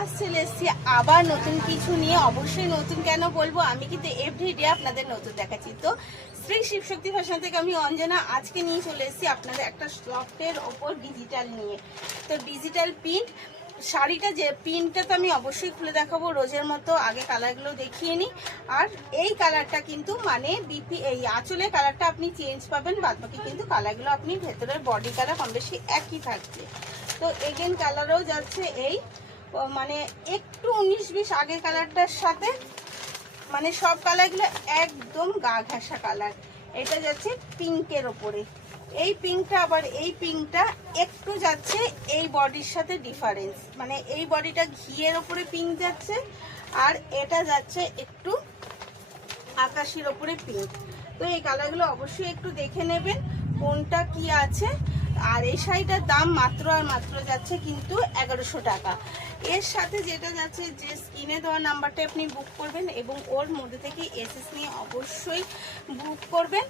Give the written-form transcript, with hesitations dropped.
আজ চলে এসেছি আবার নতুন কিছু নিয়ে। অবশ্যই নতুন কেন বলবো, আমি কিন্তু এভরিডে আপনাদের নতুন দেখাচ্ছি। তো শ্রী শিবশক্তি ফ্যাশন থেকে আমি অঞ্জনা আজকে নিয়ে চলে এসেছি আপনাদের একটা সফটের ওপর ডিজিটাল নিয়ে। তো ডিজিটাল প্রিন্ট শাড়িটা, যে প্রিন্টটা তো আমি অবশ্যই খুলে দেখাবো রোজের মতো। আগে কালারগুলো দেখিয়ে নিই। আর এই কালারটা কিন্তু মানে এই আঁচলের কালারটা আপনি চেঞ্জ পাবেন, বাদবাকি কিন্তু কালারগুলো আপনি ভেতরের বডি কালার কম বেশি একই থাকছে। তো এগেন কালারও যাচ্ছে এই মানে একটু 19-20 আগের কালারটার সাথে, মানে সব কালারগুলো একদম গা ঘাসা কালার। এটা যাচ্ছে পিঙ্কের ওপরে। এই পিঙ্কটা আবার এই পিঙ্কটা একটু যাচ্ছে এই বডির সাথে ডিফারেন্স, মানে এই বডিটা ঘিয়ের ওপরে পিঙ্ক যাচ্ছে আর এটা যাচ্ছে একটু আকাশের ওপরে পিঙ্ক। তো এই কালারগুলো অবশ্যই একটু দেখে নেবেন কোনটা কি আছে। আর এই শাড়িটার দাম মাত্র আর মাত্র যাচ্ছে কিন্তু 1100 টাকা। এর সাথে যেটা যাচ্ছে, যে স্ক্রিনে দেওয়া নাম্বারটা আপনি বুক করবেন এবং ওর মধ্যে থেকে এসএস নিয়ে অবশ্যই বুক করবেন।